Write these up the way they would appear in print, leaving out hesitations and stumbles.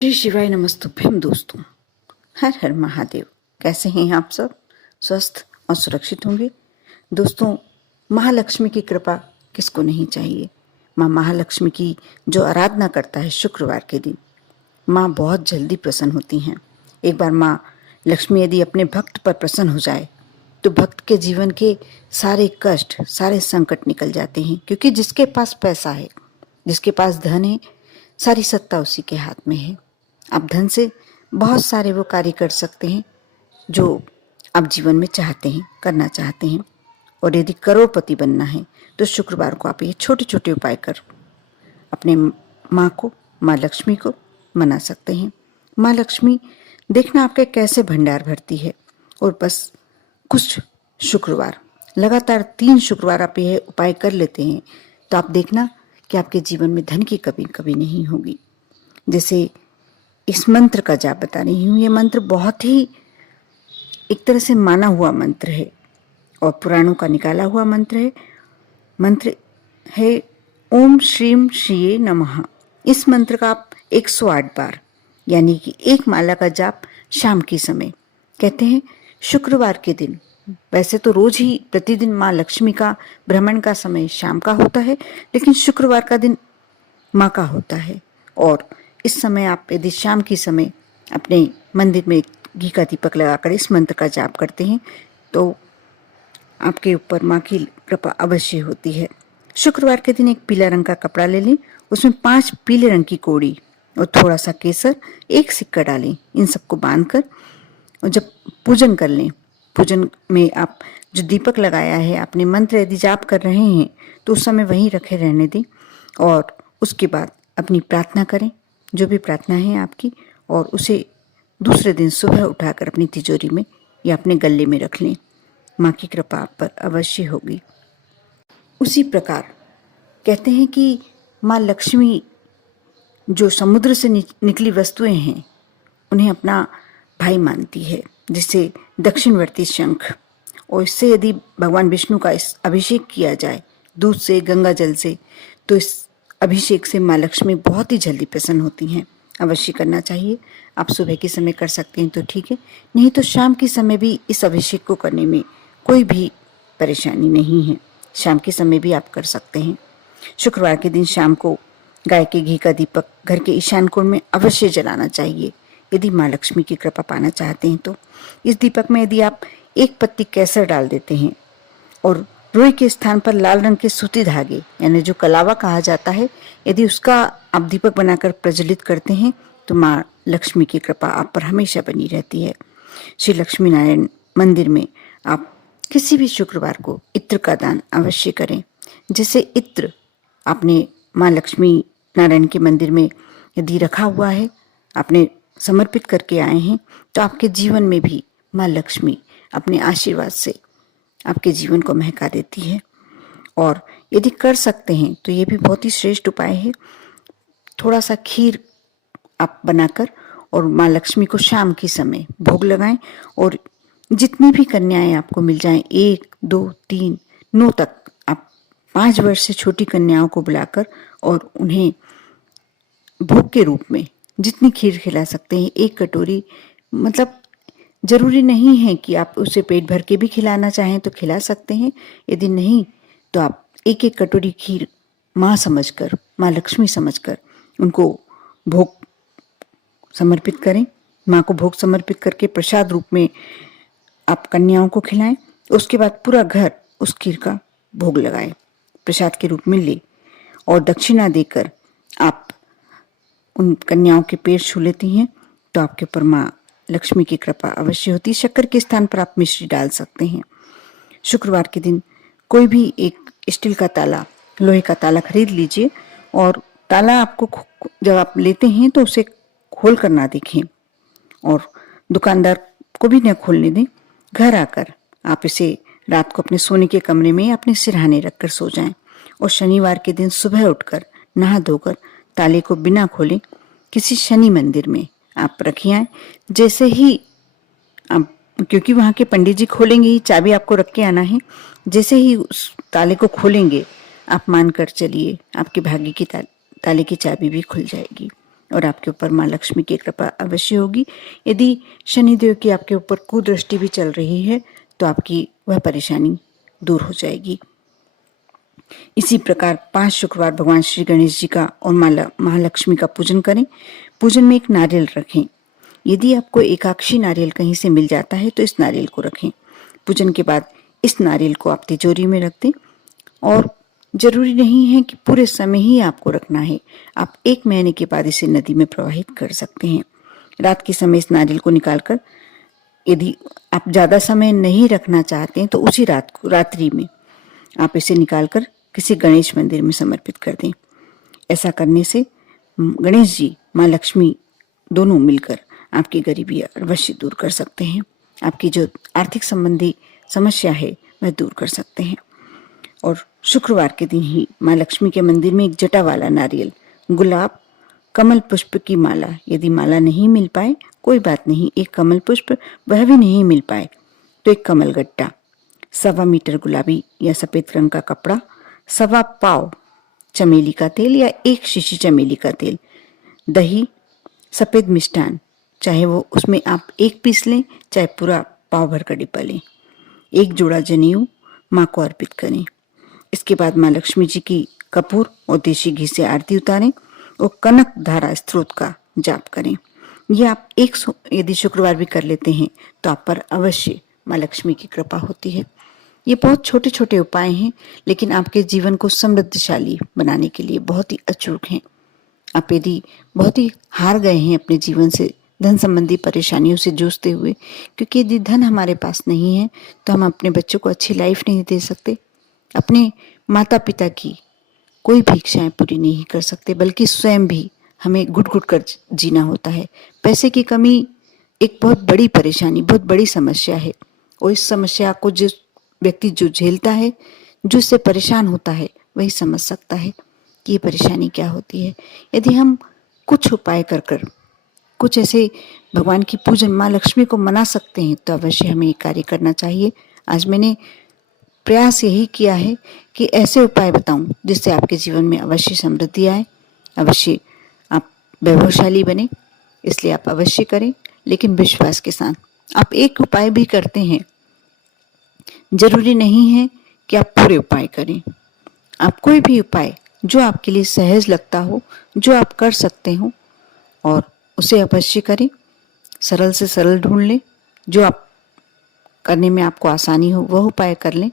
श्री शिवाय नमस्तुभ्यम दोस्तों। हर हर महादेव। कैसे हैं आप सब? स्वस्थ और सुरक्षित होंगे। दोस्तों, महालक्ष्मी की कृपा किसको नहीं चाहिए। माँ महालक्ष्मी की जो आराधना करता है शुक्रवार के दिन, माँ बहुत जल्दी प्रसन्न होती हैं। एक बार माँ लक्ष्मी यदि अपने भक्त पर प्रसन्न हो जाए तो भक्त के जीवन के सारे कष्ट, सारे संकट निकल जाते हैं। क्योंकि जिसके पास पैसा है, जिसके पास धन है, सारी सत्ता उसी के हाथ में है। आप धन से बहुत सारे वो कार्य कर सकते हैं जो आप जीवन में चाहते हैं, करना चाहते हैं। और यदि करोड़पति बनना है तो शुक्रवार को आप ये छोटे छोटे उपाय कर अपने माँ को, माँ लक्ष्मी को मना सकते हैं। माँ लक्ष्मी देखना आपके कैसे भंडार भरती है। और बस कुछ शुक्रवार, लगातार 3 शुक्रवार आप ये उपाय कर लेते हैं तो आप देखना कि आपके जीवन में धन की कमी कभी नहीं होगी। जैसे इस मंत्र का जाप बता रही हूँ। ये मंत्र बहुत ही एक तरह से माना हुआ मंत्र है और पुराणों का निकाला हुआ मंत्र है। मंत्र है ओम श्रीम श्रीये नमः। इस मंत्र का आप 108 बार यानी कि एक माला का जाप शाम के समय कहते हैं। शुक्रवार के दिन, वैसे तो रोज ही प्रतिदिन माँ लक्ष्मी का भ्रमण का समय शाम का होता है, लेकिन शुक्रवार का दिन माँ का होता है। और इस समय आप यदि शाम के समय अपने मंदिर में घी का दीपक लगाकर इस मंत्र का जाप करते हैं तो आपके ऊपर माँ की कृपा अवश्य होती है। शुक्रवार के दिन एक पीला रंग का कपड़ा ले लें, उसमें 5 पीले रंग की कौड़ी और थोड़ा सा केसर, 1 सिक्का डालें। इन सबको बांधकर और जब पूजन कर लें, पूजन में आप जो दीपक लगाया है, आपने मंत्र यदि जाप कर रहे हैं तो उस समय वहीं रखे रहने दें। और उसके बाद अपनी प्रार्थना करें, जो भी प्रार्थना है आपकी, और उसे दूसरे दिन सुबह उठाकर अपनी तिजोरी में या अपने गले में रख लें। माँ की कृपा आप पर अवश्य होगी। उसी प्रकार कहते हैं कि माँ लक्ष्मी जो समुद्र से निकली वस्तुएं हैं उन्हें अपना भाई मानती है, जिसे दक्षिणवर्ती शंख। और इससे यदि भगवान विष्णु का इस अभिषेक किया जाए दूध से, गंगा जल से, तो इस अभिषेक से माँ लक्ष्मी बहुत ही जल्दी प्रसन्न होती हैं। अवश्य करना चाहिए। आप सुबह के समय कर सकते हैं तो ठीक है, नहीं तो शाम के समय भी इस अभिषेक को करने में कोई भी परेशानी नहीं है। शाम के समय भी आप कर सकते हैं। शुक्रवार के दिन शाम को गाय के घी का दीपक घर के ईशान कोण में अवश्य जलाना चाहिए यदि माँ लक्ष्मी की कृपा पाना चाहते हैं तो। इस दीपक में यदि आप 1 पत्ती केसर डाल देते हैं और रुई के स्थान पर लाल रंग के सूती धागे यानी जो कलावा कहा जाता है, यदि उसका आप दीपक बनाकर प्रज्वलित करते हैं तो माँ लक्ष्मी की कृपा आप पर हमेशा बनी रहती है। श्री लक्ष्मी नारायण मंदिर में आप किसी भी शुक्रवार को इत्र का दान अवश्य करें। जैसे इत्र आपने माँ लक्ष्मी नारायण के मंदिर में यदि रखा हुआ है, आपने समर्पित करके आए हैं, तो आपके जीवन में भी माँ लक्ष्मी अपने आशीर्वाद से आपके जीवन को महका देती है। और यदि कर सकते हैं तो ये भी बहुत ही श्रेष्ठ उपाय है। थोड़ा सा खीर आप बनाकर और माँ लक्ष्मी को शाम के समय भोग लगाएं। और जितनी भी कन्याएं आपको मिल जाएं, 1, 2, 3, 9 तक, आप 5 वर्ष से छोटी कन्याओं को बुलाकर और उन्हें भोग के रूप में जितनी खीर खिला सकते हैं, 1 कटोरी, मतलब जरूरी नहीं है कि आप उसे पेट भर के भी खिलाना चाहें तो खिला सकते हैं। यदि नहीं तो आप 1-1 कटोरी खीर माँ समझकर, माँ लक्ष्मी समझकर उनको भोग समर्पित करें। माँ को भोग समर्पित करके प्रसाद रूप में आप कन्याओं को खिलाएं। उसके बाद पूरा घर उस खीर का भोग लगाए, प्रसाद के रूप में ले, और दक्षिणा देकर आप उन कन्याओं के पैर छू लेती हैं तो आपके ऊपर माँ लक्ष्मी की कृपा अवश्य होती है। शक्कर के स्थान पर आप मिश्री डाल सकते हैं। शुक्रवार के दिन कोई भी एक स्टील का ताला, लोहे का ताला खरीद लीजिए और ताला आपको जब आप लेते हैं तो उसे खोल कर ना देखें और दुकानदार को भी न खोलने दें। घर आकर आप इसे रात को अपने सोने के कमरे में अपने सिरहाने रखकर सो जाएं। और शनिवार के दिन सुबह उठकर नहा धोकर ताले को बिना खोले किसी शनि मंदिर में आप रखिए आए। जैसे ही आप, क्योंकि वहाँ के पंडित जी खोलेंगे ही, चाबी आपको रख के आना है। जैसे ही उस ताले को खोलेंगे आप मान कर चलिए आपके भाग्य की ताले की चाबी भी खुल जाएगी। और आपके ऊपर माँ लक्ष्मी की कृपा अवश्य होगी। यदि शनिदेव की आपके ऊपर कुदृष्टि भी चल रही है तो आपकी वह परेशानी दूर हो जाएगी। इसी प्रकार 5 शुक्रवार भगवान श्री गणेश जी का और महालक्ष्मी का पूजन करें। पूजन में एक नारियल रखें। यदि आपको एकाक्षी नारियल कहीं से मिल जाता है तो इस नारियल को रखें। पूजन के बाद इस नारियल को आप तिजोरी में रख दें और जरूरी नहीं है कि पूरे समय ही आपको रखना है। आप 1 महीने के बाद इसे नदी में प्रवाहित कर सकते हैं। रात के समय इस नारियल को निकालकर, यदि आप ज़्यादा समय नहीं रखना चाहते हैं तो उसी रात्रि में आप इसे निकालकर किसी गणेश मंदिर में समर्पित कर दें। ऐसा करने से गणेश जी, माँ लक्ष्मी दोनों मिलकर आपकी गरीबी अवश्य दूर कर सकते हैं। आपकी जो आर्थिक संबंधी समस्या है वह दूर कर सकते हैं। और शुक्रवार के दिन ही माँ लक्ष्मी के मंदिर में एक जटा वाला नारियल, गुलाब, कमल पुष्प की माला, यदि माला नहीं मिल पाए कोई बात नहीं, एक कमल पुष्प वह भी नहीं मिल पाए तो एक कमल गट्टा, 1.25 मीटर गुलाबी या सफेद रंग का कपड़ा, 1.25 पाव चमेली का तेल या 1 शीशी चमेली का तेल, दही, सफेद मिष्ठान, चाहे वो उसमें आप 1 पीस लें चाहे पूरा पाव भर का डिब्बा लें, 1 जोड़ा जनेऊ माँ को अर्पित करें। इसके बाद माँ लक्ष्मी जी की कपूर और देशी घी से आरती उतारें और कनक धारा स्त्रोत का जाप करें। ये आप यदि शुक्रवार भी कर लेते हैं तो आप पर अवश्य माँ लक्ष्मी की कृपा होती है। ये बहुत छोटे छोटे उपाय हैं लेकिन आपके जीवन को समृद्धशाली बनाने के लिए बहुत ही अचूक हैं। आप यदि बहुत ही हार गए हैं अपने जीवन से, धन संबंधी परेशानियों से जूझते हुए, क्योंकि यदि धन हमारे पास नहीं है तो हम अपने बच्चों को अच्छी लाइफ नहीं दे सकते, अपने माता पिता की कोई भी इच्छाएं पूरी नहीं कर सकते, बल्कि स्वयं भी हमें घुट घुट कर जीना होता है। पैसे की कमी एक बहुत बड़ी परेशानी, बहुत बड़ी समस्या है और इस समस्या को जिस व्यक्ति जो झेलता है, जो इससे परेशान होता है, वही समझ सकता है कि ये परेशानी क्या होती है। यदि हम कुछ उपाय कर कर कुछ ऐसे भगवान की पूजन, माँ लक्ष्मी को मना सकते हैं तो अवश्य हमें ये कार्य करना चाहिए। आज मैंने प्रयास यही किया है कि ऐसे उपाय बताऊं जिससे आपके जीवन में अवश्य समृद्धि आए, अवश्य आप वैभवशाली बने। इसलिए आप अवश्य करें, लेकिन विश्वास के साथ। आप एक उपाय भी करते हैं, जरूरी नहीं है कि आप पूरे उपाय करें। आप कोई भी उपाय जो आपके लिए सहज लगता हो, जो आप कर सकते हो, और उसे अवश्य करें। सरल से सरल ढूंढ लें, जो आप करने में आपको आसानी हो वह उपाय कर लें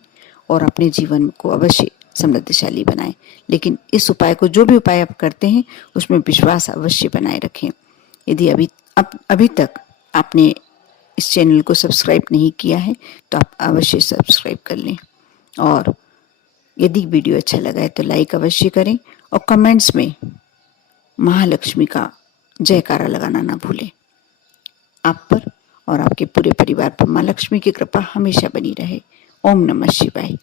और अपने जीवन को अवश्य समृद्धशाली बनाएं। लेकिन इस उपाय को, जो भी उपाय आप करते हैं, उसमें विश्वास अवश्य बनाए रखें। यदि अभी तक आपने इस चैनल को सब्सक्राइब नहीं किया है तो आप अवश्य सब्सक्राइब कर लें, और यदि वीडियो अच्छा लगा है तो लाइक अवश्य करें और कमेंट्स में महालक्ष्मी का जयकारा लगाना ना भूलें। आप पर और आपके पूरे परिवार पर माँ लक्ष्मी की कृपा हमेशा बनी रहे। ओम नमः शिवाय।